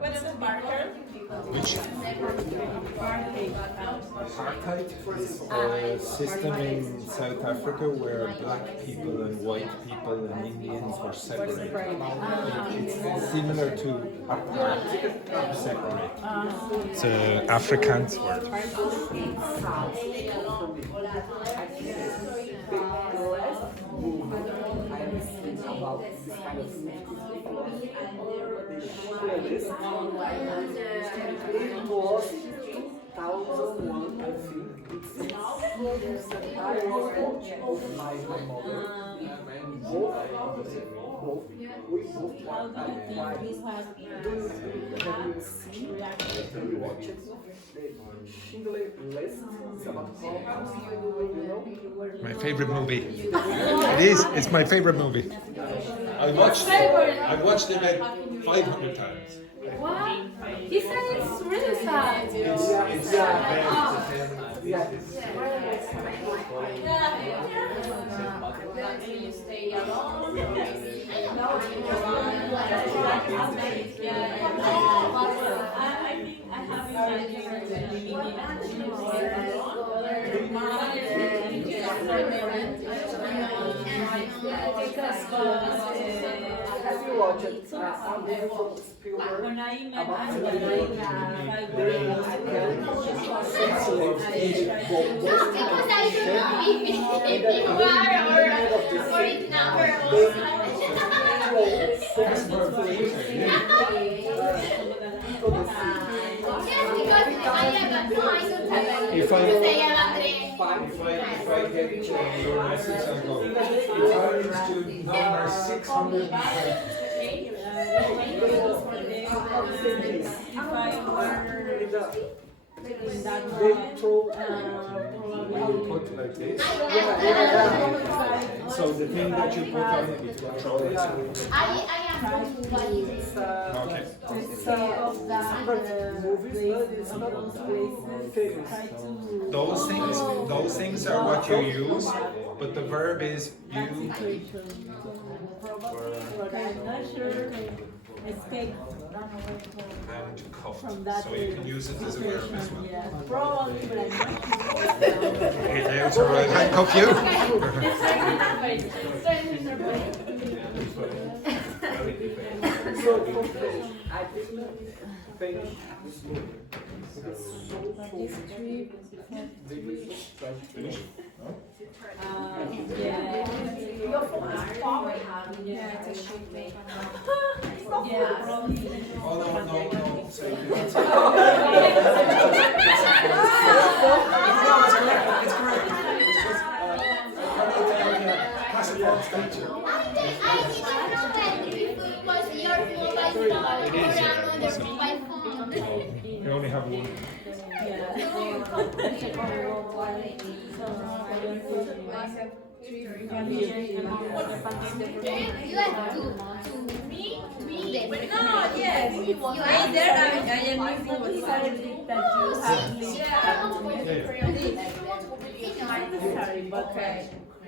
What's the marker? Which? Apartheid system in South Africa where black people and white people and Indians were separated. It's similar to apartheid, separate. It's an Afrikaans word. It was 2001, I think. I was watching of my mother. We both have you seen and watched the Schindler List? It's about My favorite movie. It is. It's my favorite movie. I watched it about 500 times. What? He said it's really sad. You stay alone. Have you watched something from Spielberg If I get your message, I'll go. Italian student number 620. You put like this. So the thing that you put on it, it controls it. Okay. Those things are what you use, but the verb is you. Escape, run away And cuffed. from that. So you can use it as a verb as well. Yeah, probably, but I'm not sure. Okay, now it's alright. Handcuff you. So, I didn't finish this movie. It's so Finish? No? Your phone is far. Yeah, it's a shit thing. Yeah. Oh, no. So you can It's correct. Pass it on, thank you. It is, yeah. You only have one.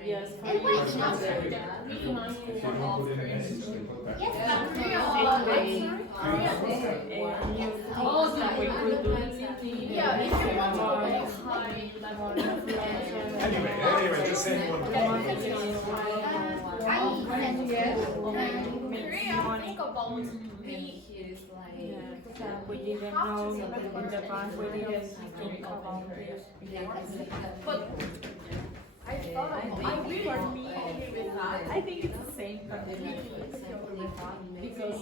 Yes. Anyway, just saying one. We didn't know in the past we didn't think about it. But I really for me with that. I think it's the same for me because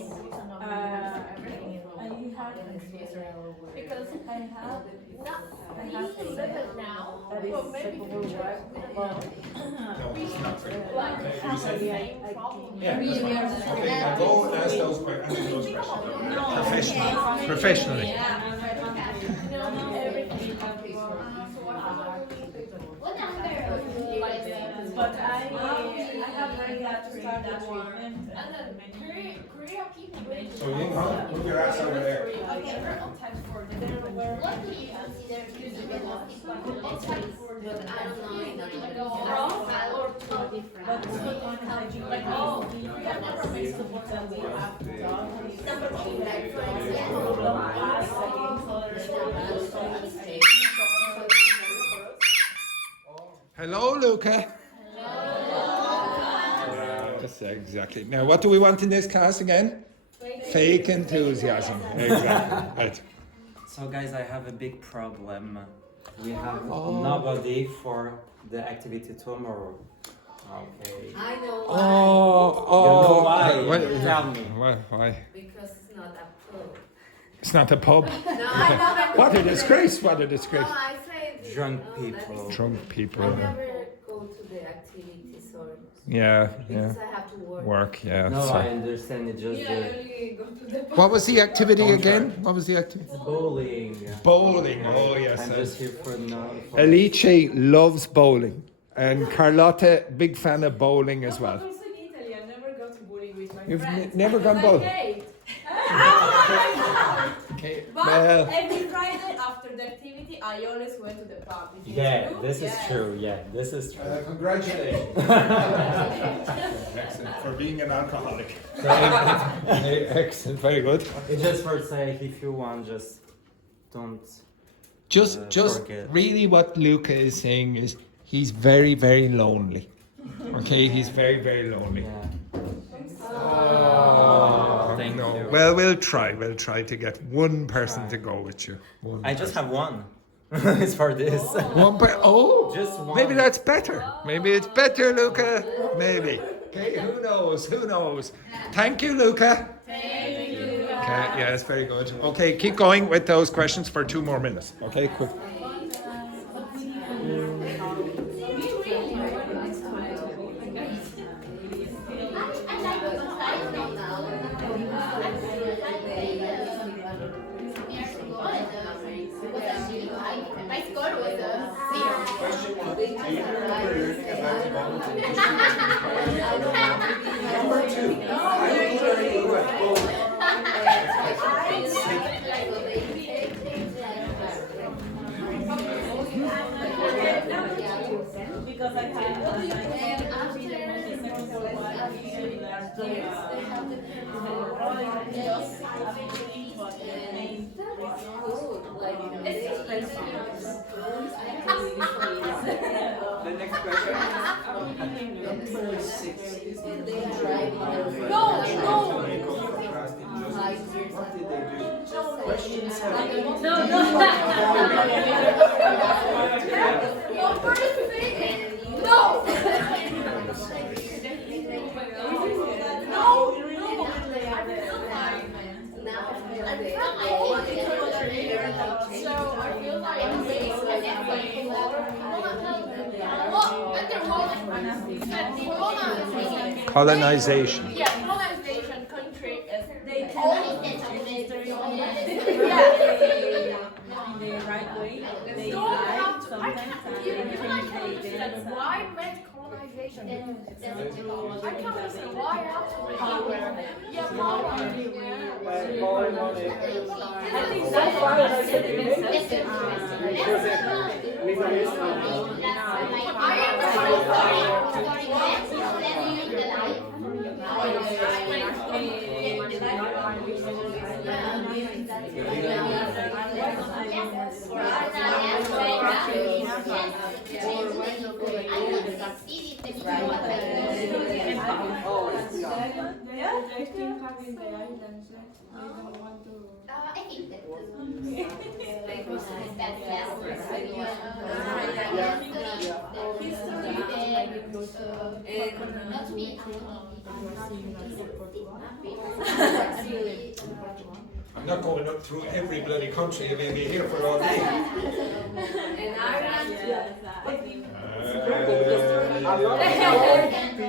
I have seven now. Well, maybe No, it's not. Yeah. Okay, now go and ask those questions. Professionally. But I have heard that to start that treatment. So you can move your ass over there. Hello, Luca. Yes, exactly. Now, what do we want in this class again? Fake enthusiasm. Exactly. Right. So guys, I have a big problem. We have nobody for the activity tomorrow. Okay. I know why. You know why? Tell me. Why? Because it's not approved. It's not a pub. No, I never. What a disgrace! What a disgrace! No, I said. Drunk people. Drunk people. I never go to the activity, sorry. Yeah. Because I have to work. Work. Yeah. No, so. I understand. It just I only go to the What was the activity again? What was the activity? bowling. Bowling. Oh yes. I'm just here for no. Alice loves bowling, and Carlotta, big fan of bowling as well. Also in Italy, I never go to bowling with my You've friends. never gone bowling. Okay. But Well, every Friday after the activity, I always went to the pub. Is it Yeah, true? this is true. Yeah, this is true. congratulations. Excellent for being an alcoholic. Excellent. Very good. It's just for say, if you want, just don't. Just forget. really what Luca is saying is he's very, very lonely. Okay, he's very, very lonely. Yeah. Thank you. Well, we'll try to get one person to go with you. One I just person. have one. It's for this. Oh, Just one. maybe that's better. Maybe it's better, Luca. Maybe. Okay, who knows? Who knows? Thank you, Luca. Thank you. Okay, yes, very good. Okay, keep going with those questions for 2 more minutes. Okay, quick. My score was a 0. Question 1. Do you remember learning about Number 2. I learned about bowling. Because I The next question. Number 6 is the No. What did they do? Question 7. No. Colonization. Yeah, colonization country is they all cannot teach history on the right way. They don't lie have to. I sometimes can't and even change understand the why meant colonization. I can't understand why I have to read. Yeah, power. Bowling on it. I think that's why I said it makes sense. I am I'm not going up through every bloody country. You're going to be here for all day. In Ireland, a lot of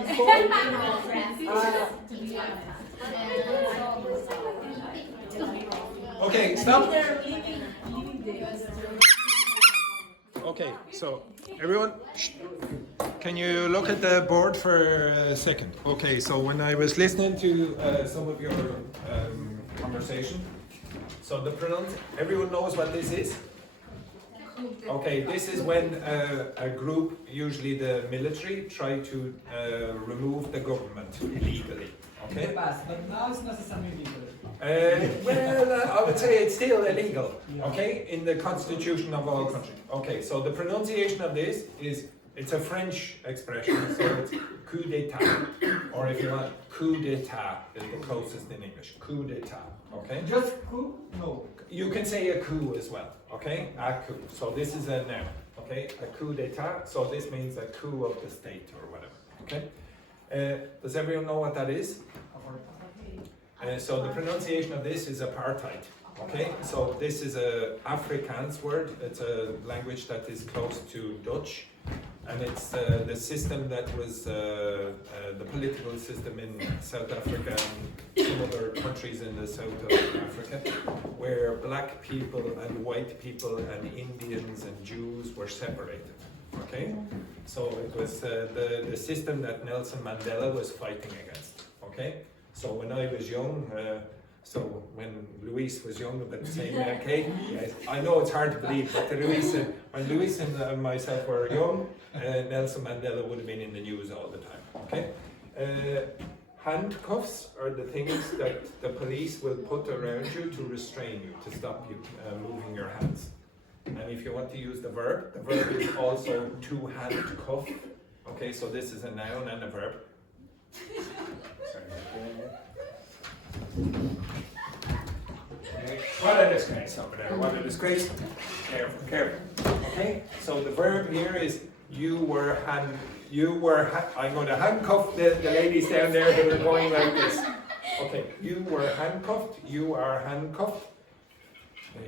people. Okay, stop. Okay, so everyone, can you look at the board for a second? Okay, so when I was listening to some of your conversation, so the everyone knows what this is? Okay, this is when a group, usually the military, try to remove the government illegally. Okay? In the past, but now it's not necessarily legal. I would say it's still illegal, okay, in the constitution of all countries. Okay, so the pronunciation of this is, it's a French expression, so it's coup d'etat, or if you want, coup d'etat is the closest in English, coup d'etat, okay? Just coup? No. You can say a coup as well, okay? A coup, so this is a noun, okay? A coup d'etat, so this means a coup of the state or whatever, okay? Does everyone know what that is? So the pronunciation of this is apartheid. Okay, so this is a Afrikaans word. It's a language that is close to Dutch, and it's the system that was the political system in South Africa and some other countries in the south of Africa, where black people and white people and Indians and Jews were separated. Okay, so it was the system that Nelson Mandela was fighting against. Okay. So when I was young, so when Luis was young, about the same age, I know it's hard to believe, but when Luis and myself were young, Nelson Mandela would have been in the news all the time. Okay, handcuffs are the things that the police will put around you to restrain you, to stop you moving your hands. And if you want to use the verb is also to handcuff. Okay, so this is a noun and a verb. What a disgrace over there, what a disgrace. Careful, careful. Okay, so the verb here is I'm going to handcuff the ladies down there that are going like this. Okay, you were handcuffed, you are handcuffed.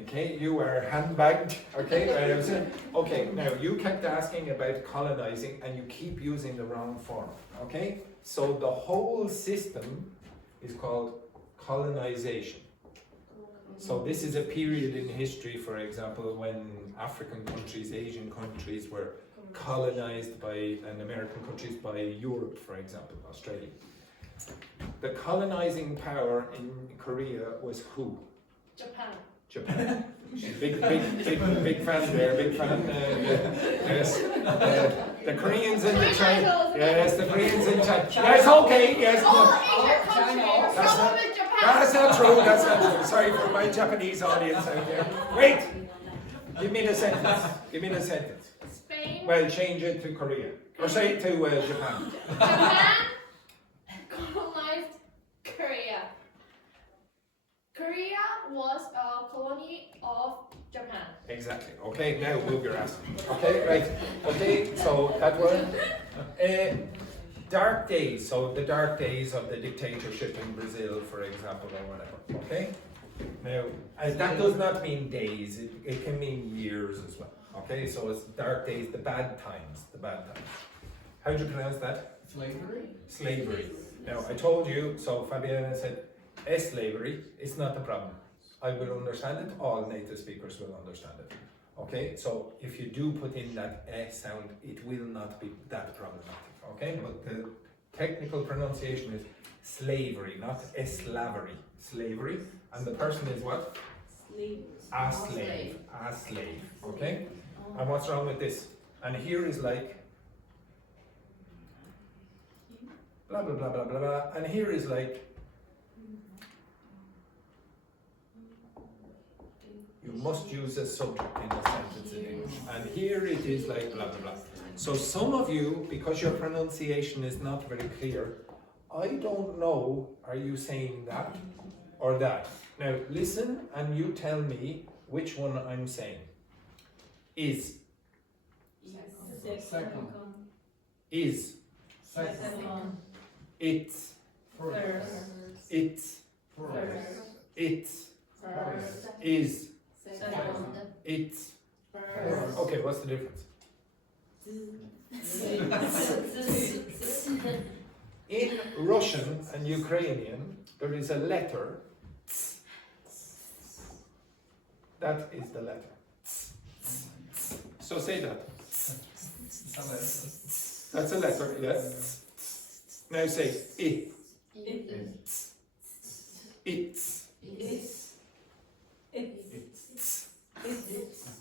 Okay, you are handbagged. Okay, okay, now you kept asking about colonizing and you keep using the wrong form. Okay, so the whole system is called colonization. So this is a period in history, for example, when African countries, Asian countries were colonized by, and American countries by Europe, for example, Australia. The colonizing power in Korea was who? Japan. Japan. Big fan there, big fan. Yes. The Koreans in the China. Yes, the Koreans in China. Yes, okay, yes. That's not true, that's not true. Sorry for my Japanese audience out there. Wait! Give me the sentence. Give me the sentence. Spain. Well, change it to Korea. Or say it to Japan. Japan colonized Korea. Korea was a colony of Japan. Exactly. Okay, now move your ass. Okay, right. Okay, so that one. Dark days, so the dark days of the dictatorship in Brazil, for example, or whatever. Okay? Now, that does not mean days, it can mean years as well. Okay, so it's dark days, the bad times, the bad times. How do you pronounce that? Slavery? Slavery. Now, I told you, so Fabiana said, slavery, it's not the problem. I will understand it, all native speakers will understand it. Okay, so if you do put in that sound, it will not be that problematic. Okay, but the technical pronunciation is slavery, not slavery. Slavery, and the person is what? Slave. A slave. A slave. Okay? And what's wrong with this? And here is like blah blah blah blah blah blah. And here is like you must use a subject in a sentence in English. And here it is like blah blah blah. So some of you, because your pronunciation is not very clear, I don't know, are you saying that or that? Now listen and you tell me which one I'm saying. Is. Second. Is. Second. It's. First. It's. First. It's. First. Is. Second. It's. First. Okay, what's the difference? In Russian and Ukrainian, there is a letter. That is the letter. So say that. That's a letter, yes. Now say I. It's.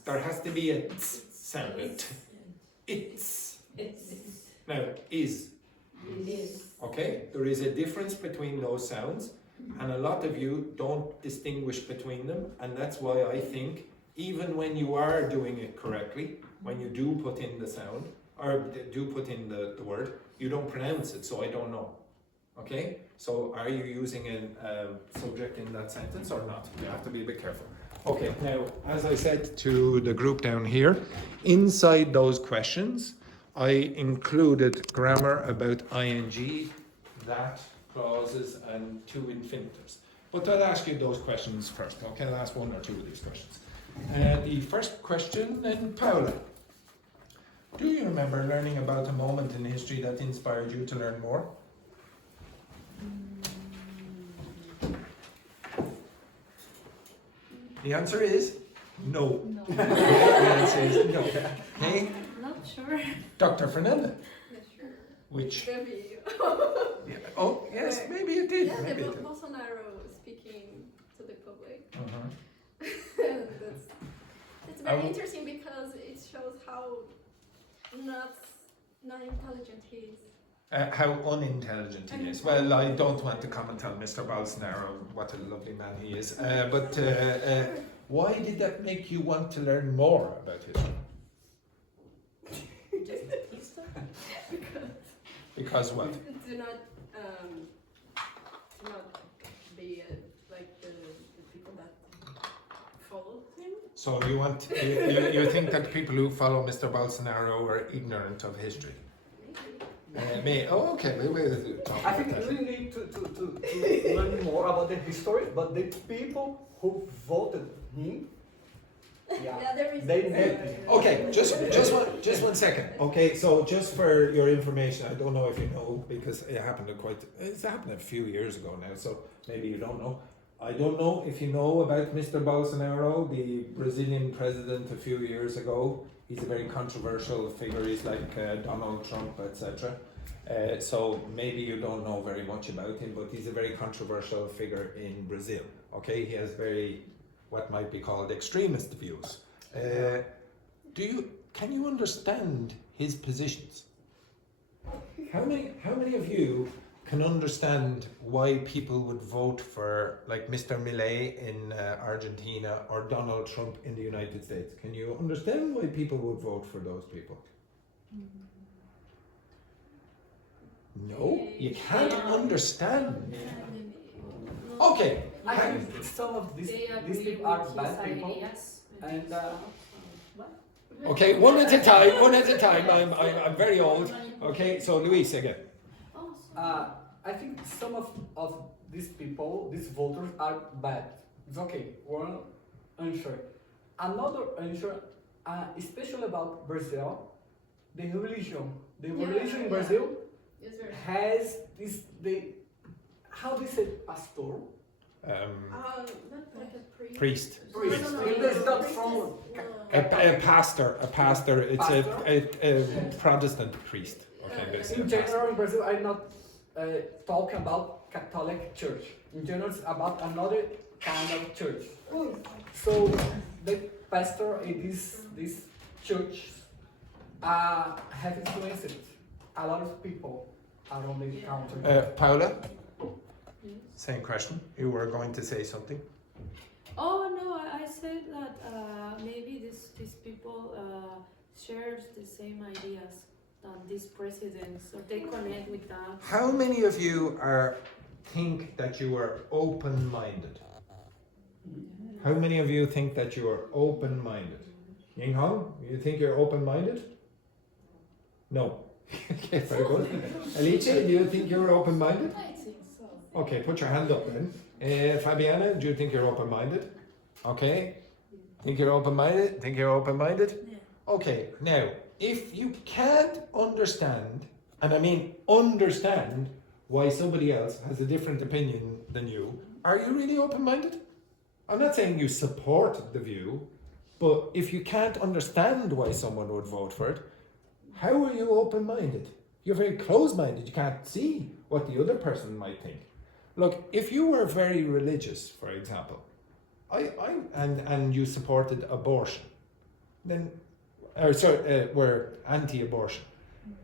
There has to be a sound. It's. Now, is. Okay? There is a difference between those sounds, and a lot of you don't distinguish between them, and that's why I think even when you are doing it correctly, when you do put in the sound, or do put in the word, you don't pronounce it, so I don't know. Okay? So are you using a subject in that sentence or not? You have to be a bit careful. Okay, now, as I said to the group down here, inside those questions, I included grammar about ing, that, clauses, and two infinitives. But I'll ask you those questions first. Okay, I'll ask one or two of these questions. The first question, then, Paula. Do you remember learning about a moment in history that inspired you to learn more? The answer is no. The answer is no. Okay? Not sure. Dr. Fernanda. Yeah, sure. Which? Maybe. Yeah. Oh, yes, maybe it did. Yeah, Maybe it did. Bolsonaro speaking to the public. Uh-huh. It's very interesting because it shows how not intelligent he is. How unintelligent he is. Well, I don't want to comment on Mr. Bolsonaro, what a lovely man he is. But why did that make you want to learn more about history? Because what? Do not be like the people that follow him. So you want you think that people who follow Mr. Bolsonaro are ignorant of history? Oh, okay. We'll talk I about think that. we need to learn more about the history, but the people who voted him, Yeah, there is. they Okay, just one second. Okay, so just for your information, I don't know if you know because it's happened a few years ago now, so maybe you don't know. I don't know if you know about Mr. Bolsonaro, the Brazilian president a few years ago. He's a very controversial figure. He's like Donald Trump, etc. So maybe you don't know very much about him, but he's a very controversial figure in Brazil. Okay, he has very what might be called extremist views. Can you understand his positions? How many of you can understand why people would vote for like Mr. Milei in Argentina or Donald Trump in the United States? Can you understand why people would vote for those people? No, you can't understand. Okay. I think some of these people are bad people, and Okay, one at a time. I'm very old. Okay, so Luis again. I think some of these people, these voters, are bad. It's okay. One answer. Another answer, especially about Brazil, the religion. The religion in Brazil Yes, very. has how do you say pastor? Not like a priest. Priest. Priest. No, It's not priest from A pastor. It's a Protestant priest. Okay, I'm gonna say in a pastor. general, in Brazil, I'm not talking about Catholic Church. In general, it's about another kind of church. So the pastor in this church have influenced a lot of people around the country. Paula? Same question. You were going to say something. Oh no, I said that maybe these people share the same ideas than these presidents, or they connect with that. How many of you think that you are open-minded? How many of you think that you are open-minded? Ying Hong, you think you're open-minded? No. Okay, very good. Alicia, do you think you're open-minded? I think so. Okay, put your hand up then. Fabiana, do you think you're open-minded? Okay. Think you're open-minded? Think you're open-minded? Yeah. Okay, now, if you can't understand, and I mean understand, why somebody else has a different opinion than you, are you really open-minded? I'm not saying you support the view, but if you can't understand why someone would vote for it, how are you open-minded? You're very closed-minded. You can't see what the other person might think. Look, if you were very religious, for example, and you supported abortion, then, were anti-abortion,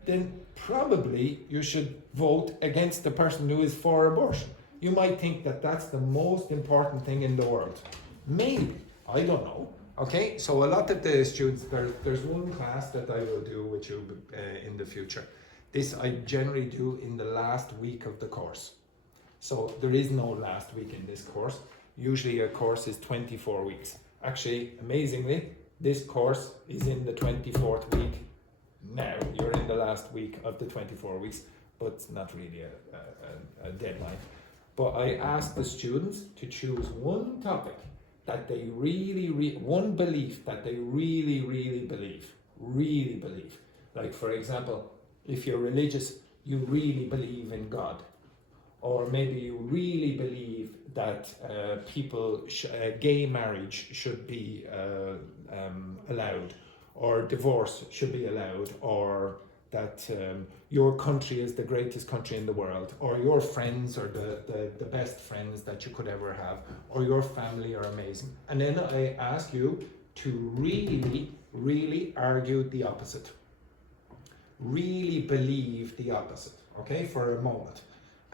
then probably you should vote against the person who is for abortion. You might think that that's the most important thing in the world. Maybe, I don't know. Okay, so a lot of the students, there's one class that I will do with you in the future. This I generally do in the last week of the course. So there is no last week in this course. Usually a course is 24 weeks. Actually, amazingly, this course is in the 24th week now. You're in the last week of the 24 weeks, but it's not really a deadline. But I asked the students to choose one topic that they one belief that they really believe. Like, for example, if you're religious, you really believe in God. Or maybe you really believe that gay marriage should be allowed, or divorce should be allowed, or that your country is the greatest country in the world, or your friends are the best friends that you could ever have, or your family are amazing. And then I ask you to really argue the opposite. Really believe the opposite, okay, for a moment.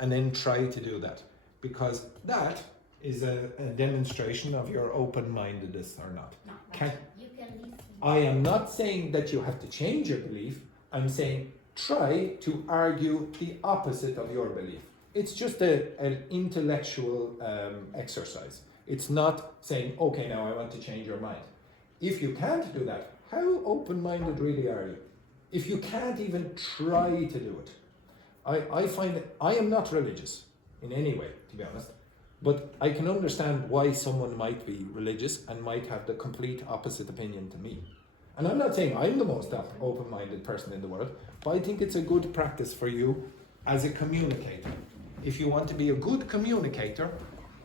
And then try to do that, because that is a demonstration of your open-mindedness or not. You can listen. I am not saying that you have to change your belief. I'm saying try to argue the opposite of your belief. It's just an intellectual exercise. It's not saying, okay, now I want to change your mind. If you can't do that, how open-minded really are you? If you can't even try to do it. I find that I am not religious in any way, to be honest, but I can understand why someone might be religious and might have the complete opposite opinion to me. And I'm not saying I'm the most open-minded person in the world, but I think it's a good practice for you as a communicator. If you want to be a good communicator,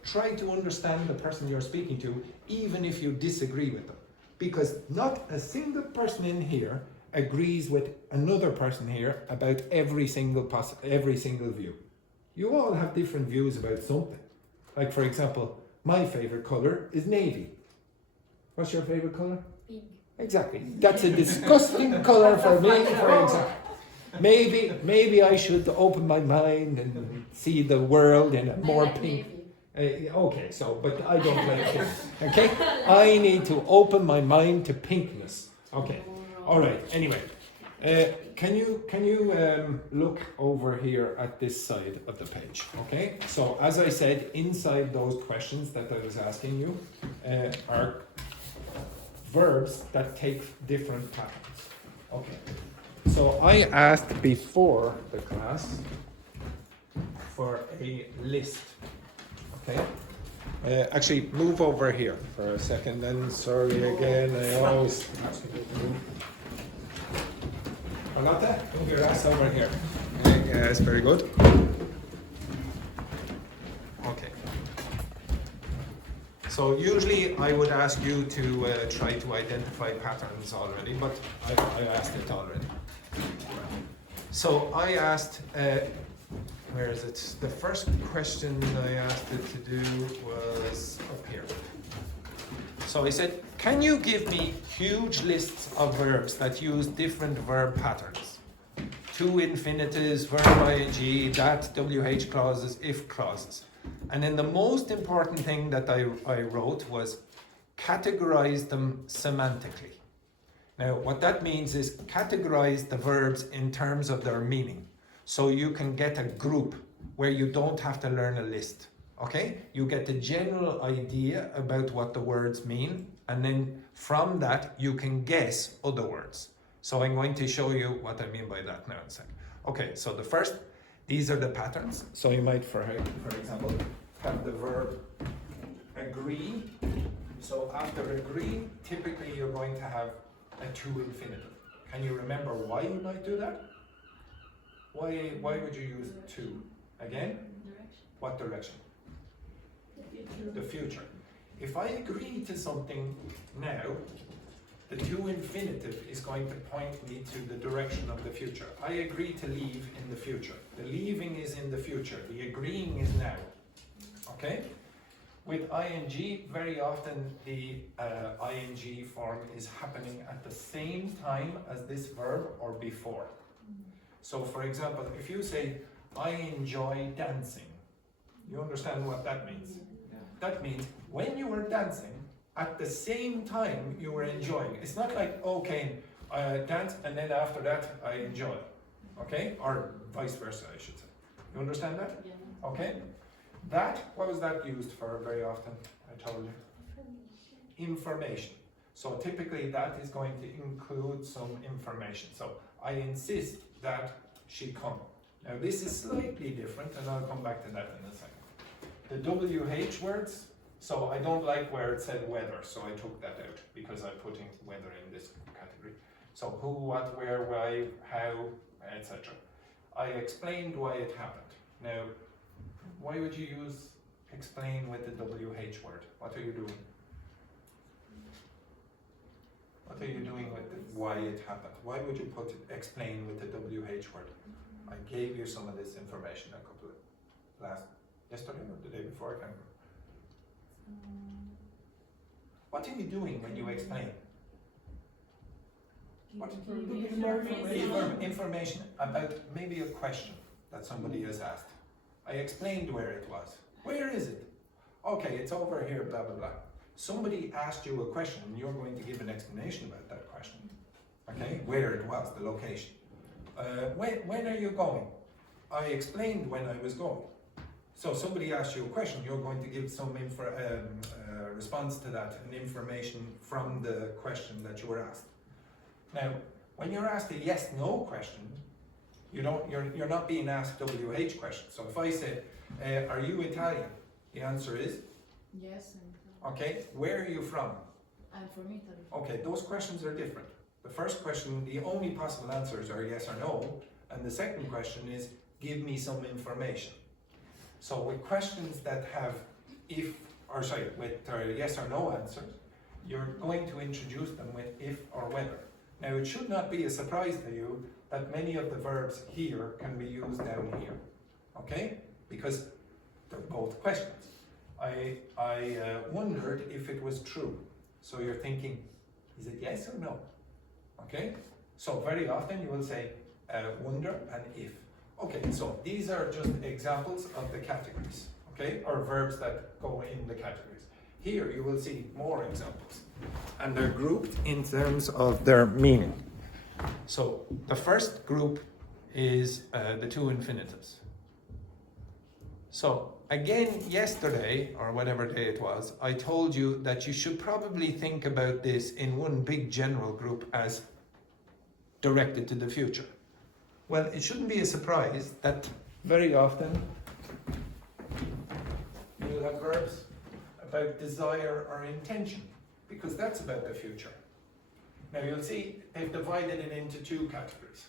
try to understand the person you're speaking to, even if you disagree with them. Because not a single person in here agrees with another person here about every single view. You all have different views about something. Like, for example, my favorite color is navy. What's your favorite color? Pink. Exactly. That's a disgusting color for me, for example. Maybe I should open my mind and see the world in a more pink. Okay, but I don't like pink. Okay, I need to open my mind to pinkness. Okay. All right. Anyway, can you look over here at this side of the page? Okay. So as I said, inside those questions that I was asking you are verbs that take different patterns. Okay. So I asked before the class for a list. Okay. Actually, move over here for a second. Then sorry again. I always. Got that? Move your ass over here. Yes, very good. Okay. So usually I would ask you to try to identify patterns already, but I asked it already. So I asked, where is it? The first question I asked it to do was up here. So I said, can you give me huge lists of verbs that use different verb patterns? To infinitives, verb ing, that, WH clauses, if clauses. And then the most important thing that I wrote was categorize them semantically. Now, what that means is categorize the verbs in terms of their meaning. So you can get a group where you don't have to learn a list. Okay, you get a general idea about what the words mean, and then from that you can guess other words. So I'm going to show you what I mean by that now in a second. Okay, so the first, these are the patterns. So you might, for example, have the verb agree. So after agree, typically you're going to have a to infinitive. Can you remember why you might do that? Why would you use to? Again? What direction? The future. If I agree to something now, the to infinitive is going to point me to the direction of the future. I agree to leave in the future. The leaving is in the future. The agreeing is now. Okay? With ing, very often the ing form is happening at the same time as this verb or before. So for example, if you say, I enjoy dancing, you understand what that means? That means when you were dancing, at the same time you were enjoying. It's not like, okay, I dance and then after that I enjoy. Okay? Or vice versa, I should say. You understand that? Yeah. Okay? That, what was that used for very often? I told you. Information. So typically that is going to include some information. So I insist that she come. Now this is slightly different and I'll come back to that in a second. The WH words, so I don't like where it said weather, so I took that out because I'm putting weather in this category. So who, what, where, why, how, etc. I explained why it happened. Now, why would you use explain with the WH word? What are you doing? What are you doing with the why it happened? Why would you put explain with the WH word? I gave you some of this information a couple of yesterday or the day before, I can't remember. What are you doing when you explain? What? Information about maybe a question that somebody has asked. I explained where it was. Where is it? Okay, it's over here, blah, blah, blah. Somebody asked you a question and you're going to give an explanation about that question. Okay, where it was, the location. When are you going? I explained when I was going. So somebody asked you a question, you're going to give some response to that and information from the question that you were asked. Now, when you're asked a yes/no question, you're not being asked WH questions. So if I said, are you Italian? The answer is? Yes. Okay, where are you from? I'm from Italy. Okay, those questions are different. The first question, the only possible answers are yes or no, and the second question is, give me some information. So with questions that have with yes or no answers, you're going to introduce them with if or whether. Now it should not be a surprise to you that many of the verbs here can be used down here, okay? Because they're both questions. I wondered if it was true. So you're thinking, is it yes or no? Okay? So very often you will say wonder and if. Okay, so these are just examples of the categories, okay? Or verbs that go in the categories. Here you will see more examples. And they're grouped in terms of their meaning. So the first group is the two infinitives. So again, yesterday, or whatever day it was, I told you that you should probably think about this in one big general group as directed to the future. Well, it shouldn't be a surprise that very often you'll have verbs about desire or intention, because that's about the future. Now you'll see they've divided it into two categories.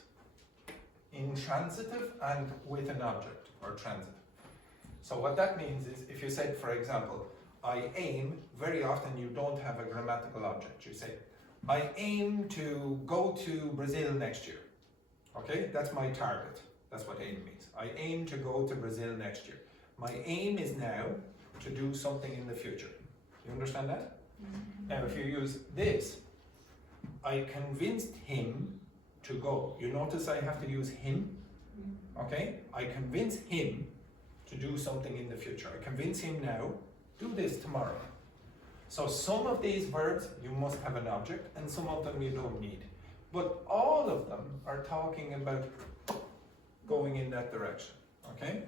Intransitive and with an object, or transitive. So what that means is, if you said, for example, I aim, very often you don't have a grammatical object. You say, I aim to go to Brazil next year. Okay, that's my target. That's what aim means. I aim to go to Brazil next year. My aim is now to do something in the future. You understand that? Mm-hmm. Now, if you use this, I convinced him to go. You notice I have to use him. Okay? I convince him to do something in the future. I convince him now, do this tomorrow. So some of these verbs, you must have an object, and some of them you don't need. But all of them are talking about going in that direction, okay?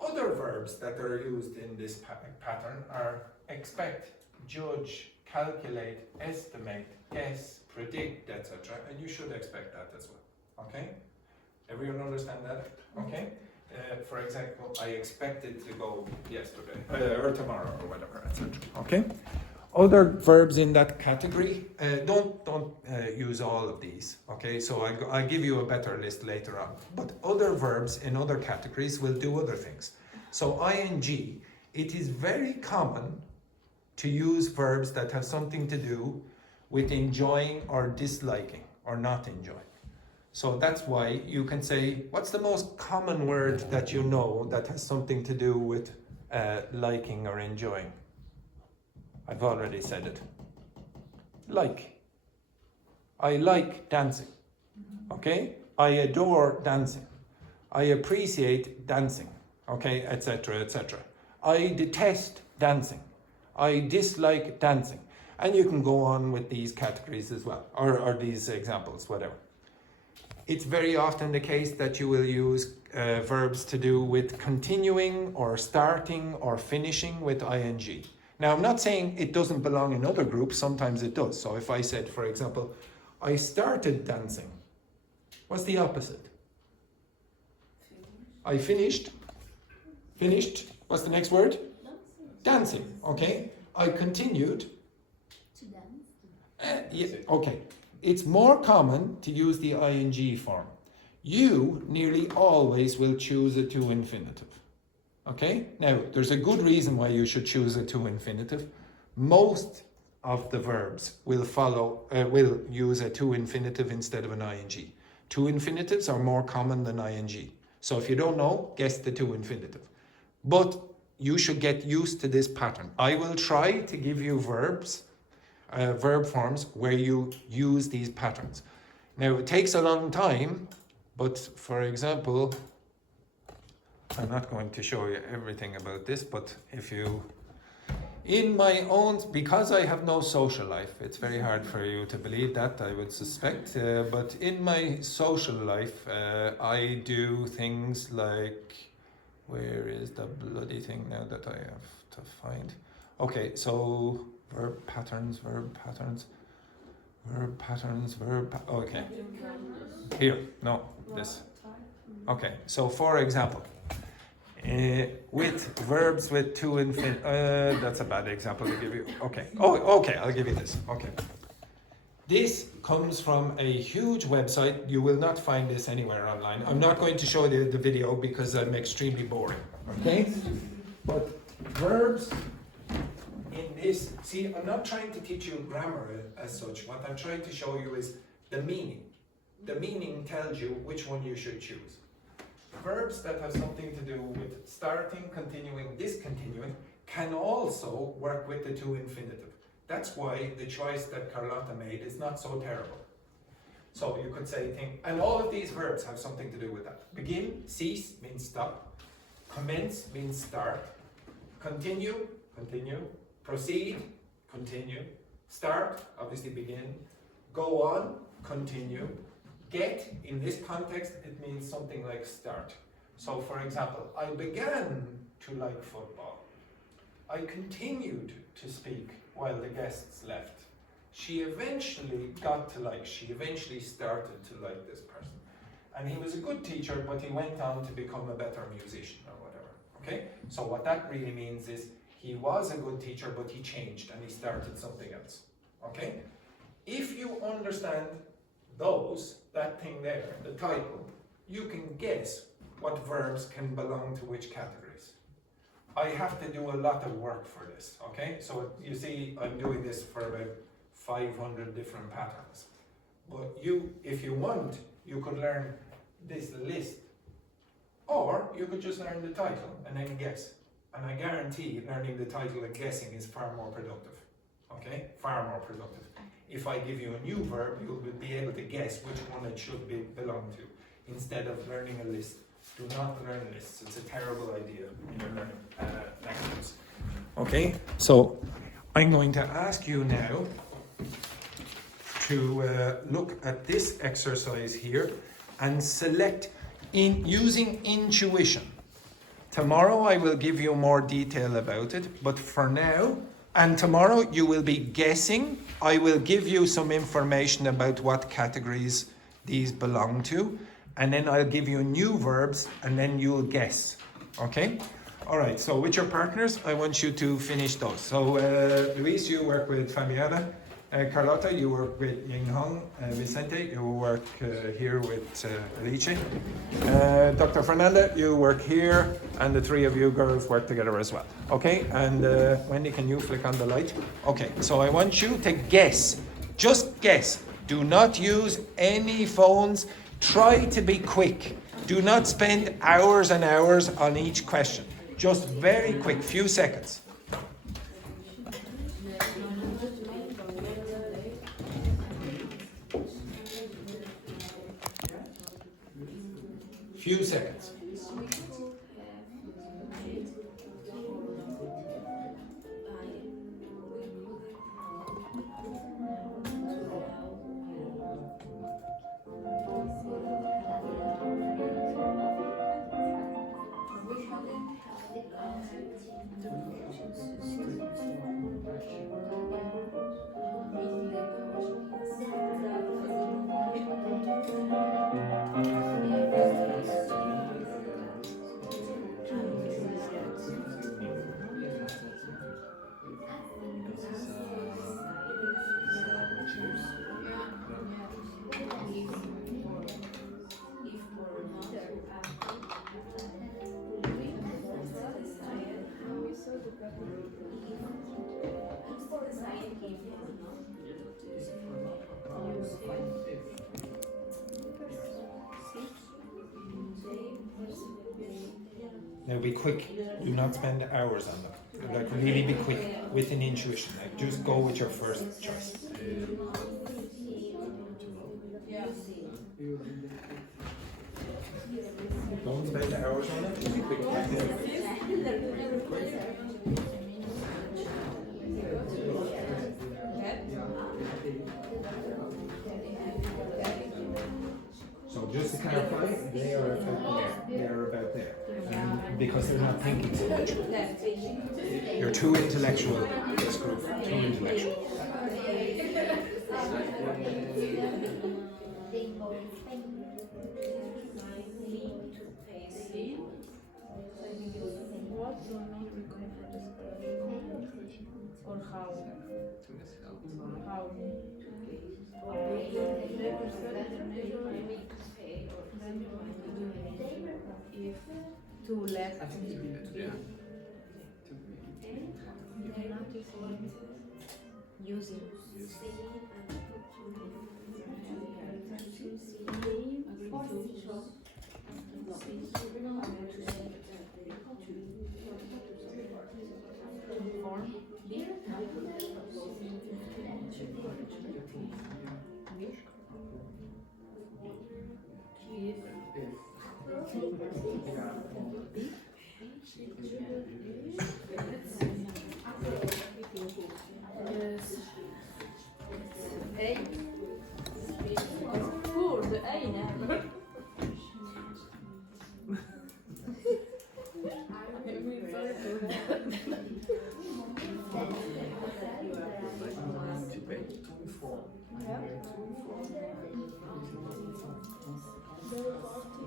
Other verbs that are used in this pattern are expect, judge, calculate, estimate, guess, predict, etc. And you should expect that as well, okay? Everyone understand that? Okay? For example, I expected to go yesterday, or tomorrow, or whatever, etc. Okay? Other verbs in that category, don't use all of these, okay? So I'll give you a better list later on. But other verbs in other categories will do other things. So ing, it is very common to use verbs that have something to do with enjoying or disliking or not enjoying. So that's why you can say, what's the most common word that you know that has something to do with liking or enjoying? I've already said it. Like. I like dancing. Okay? I adore dancing. I appreciate dancing. Okay? Etc. etc. I detest dancing. I dislike dancing. And you can go on with these categories as well, or these examples, whatever. It's very often the case that you will use verbs to do with continuing or starting or finishing with ing. Now, I'm not saying it doesn't belong in other groups, sometimes it does. So if I said, for example, I started dancing, what's the opposite? I finished. Finished, what's the next word? Dancing, okay. I continued. To dance? Yeah, okay. It's more common to use the ing form. You nearly always will choose a to infinitive. Okay? Now, there's a good reason why you should choose a to infinitive. Most of the verbs will will use a to infinitive instead of an ing. To infinitives are more common than ing. So if you don't know, guess the to infinitive. But you should get used to this pattern. I will try to give you verbs, verb forms where you use these patterns. Now, it takes a long time, but for example, I'm not going to show you everything about this, but if you, in my own, because I have no social life, it's very hard for you to believe that, I would suspect, but in my social life, I do things like, where is the bloody thing now that I have to find? Okay, so verb patterns, okay. Here, no, this. Okay, so for example, with verbs with to infinitive, that's a bad example to give you. Okay, okay, I'll give you this. Okay. This comes from a huge website. You will not find this anywhere online. I'm not going to show you the video because I'm extremely boring. Okay? But verbs in this, see, I'm not trying to teach you grammar as such. What I'm trying to show you is the meaning. The meaning tells you which one you should choose. Verbs that have something to do with starting, continuing, discontinuing can also work with the to infinitive. That's why the choice that Carlotta made is not so terrible. So you could say, and all of these verbs have something to do with that. Begin, cease means stop. Commence means start. Continue, continue. Proceed, continue. Start, obviously begin. Go on, continue. Get, in this context, it means something like start. So for example, I began to like football. I continued to speak while the guests left. She eventually started to like this person. And he was a good teacher, but he went on to become a better musician or whatever. Okay? So what that really means is he was a good teacher, but he changed and he started something else. Okay? If you understand that thing there, the title, you can guess what verbs can belong to which categories. I have to do a lot of work for this, okay? So you see, I'm doing this for about 500 different patterns. But if you want, you could learn this list. Or you could just learn the title and then guess. And I guarantee learning the title and guessing is far more productive, okay? Far more productive. If I give you a new verb, you'll be able to guess which one it should belong to, instead of learning a list. Do not learn lists. It's a terrible idea in your learning languages. Okay, so I'm going to ask you now to look at this exercise here and select using intuition. Tomorrow I will give you more detail about it, but for now, and tomorrow you will be guessing. I will give you some information about what categories these belong to, and then I'll give you new verbs, and then you'll guess. Okay? All right, so with your partners, I want you to finish those. So, Luis, you work with Famiada. Carlota, you work with Ying Hong. Vicente, you work here with Alice. Dr. Fernanda, you work here. And the three of you girls work together as well. Okay, and Wendy, can you flick on the light? Okay, so I want you to guess. Just guess. Do not use any phones. Try to be quick. Do not spend hours and hours on each question. Just very quick, few seconds. Few seconds. Now be quick. Do not spend hours on them. Like really be quick with an intuition. Like just go with your first choice. Don't spend hours on it. Just be quick. So just to clarify, they are about there. They are about there. Because they're not thinking so much. You're too intellectual, this group. Too intellectual. Or how? To left. Using.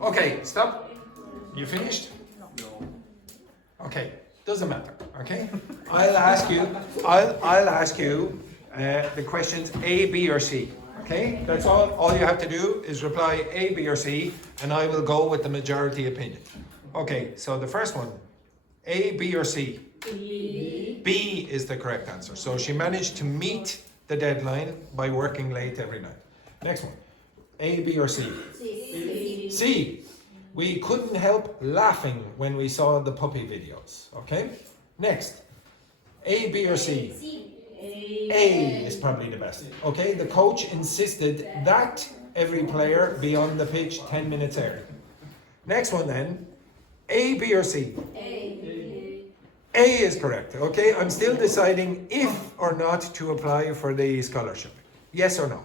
Okay, stop. You finished? No. Okay, doesn't matter. Okay, I'll ask you the questions A, B, or C. Okay, that's all. All you have to do is reply A, B, or C, and I will go with the majority opinion. Okay, so the first one, A, B, or C? B. B is the correct answer. So she managed to meet the deadline by working late every night. Next one, A, B, or C? C. C. We couldn't help laughing when we saw the puppy videos. Okay? Next, A, B, or C? C. A is probably the best. Okay? The coach insisted that every player be on the pitch 10 minutes early. Next one then, A, B, or C? A. A is correct. Okay? I'm still deciding if or not to apply for the scholarship. Yes or no?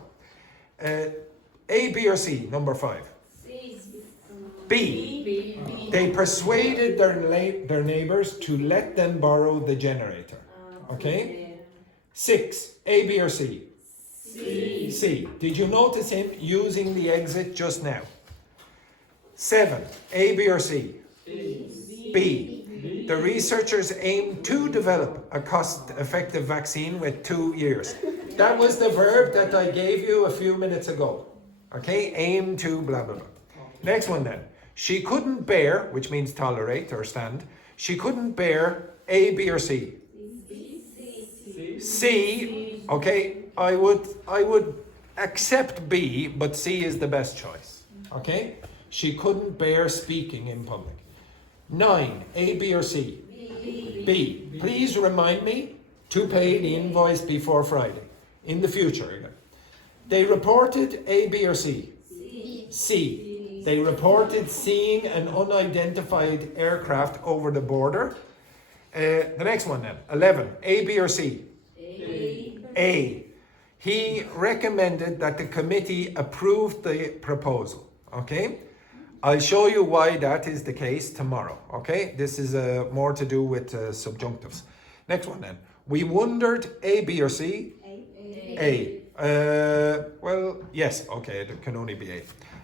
A, B, or C? Number 5. B. They persuaded their neighbors to let them borrow the generator. Okay? 6. A, B, or C? C. C. Did you notice him using the exit just now? 7. A, B, or C? B. The researchers aim to develop a cost-effective vaccine with 2 years. That was the verb that I gave you a few minutes ago. Okay, aim to blah, blah, blah. Next one then. She couldn't bear, which means tolerate or stand. She couldn't bear A, B, or C. C. Okay, I would accept B, but C is the best choice. Okay, she couldn't bear speaking in public. 9. A, B, or C. B. Please remind me to pay the invoice before Friday. In the future again. They reported A, B, or C. C. They reported seeing an unidentified aircraft over the border. The next one then. 11. A, B, or C. A. He recommended that the committee approve the proposal. Okay? I'll show you why that is the case tomorrow. Okay? This is more to do with subjunctives. Next one then. We wondered A, B, or C? A. Well, yes. Okay, it can only be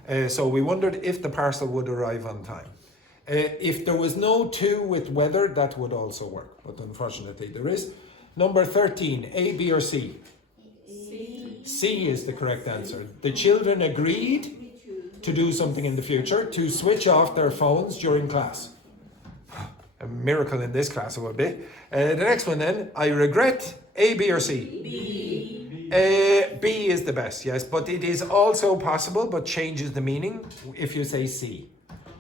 A. So we wondered if the parcel would arrive on time. If there was no 2 with weather, that would also work. But unfortunately there is. Number 13. A, B, or C? C is the correct answer. The children agreed to do something in the future, to switch off their phones during class. A miracle in this class it would be. The next one then, I regret A, B, or C? B is the best, yes, but it is also possible, but changes the meaning if you say C.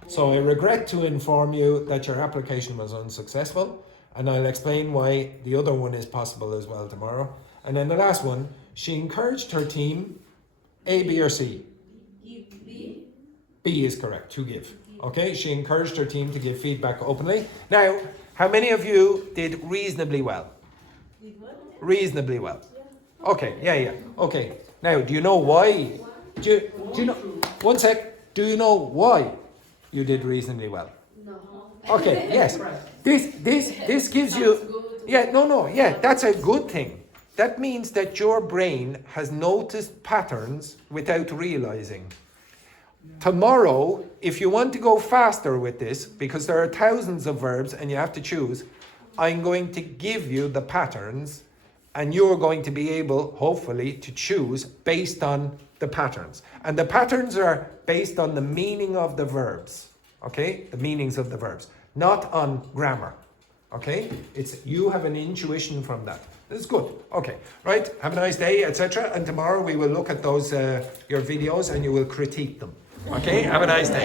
So I regret to inform you that your application was unsuccessful, and I'll explain why the other one is possible as well tomorrow. And then the last one, she encouraged her team, A, B, or C? B is correct, to give. Okay, she encouraged her team to give feedback openly. Now, how many of you did reasonably well? Reasonably well. Okay, yeah. Okay, now, do you know why? Do you know? One sec. Do you know why you did reasonably well? No. Okay, yes. This gives you... Yeah, no, yeah, that's a good thing. That means that your brain has noticed patterns without realizing. Tomorrow, if you want to go faster with this, because there are thousands of verbs and you have to choose, I'm going to give you the patterns and you're going to be able, hopefully, to choose based on the patterns. And the patterns are based on the meaning of the verbs, okay? The meanings of the verbs, not on grammar, okay? It's you have an intuition from that. This is good. Okay, right? Have a nice day, etc. And tomorrow we will look at those your videos and you will critique them. Okay, have a nice day.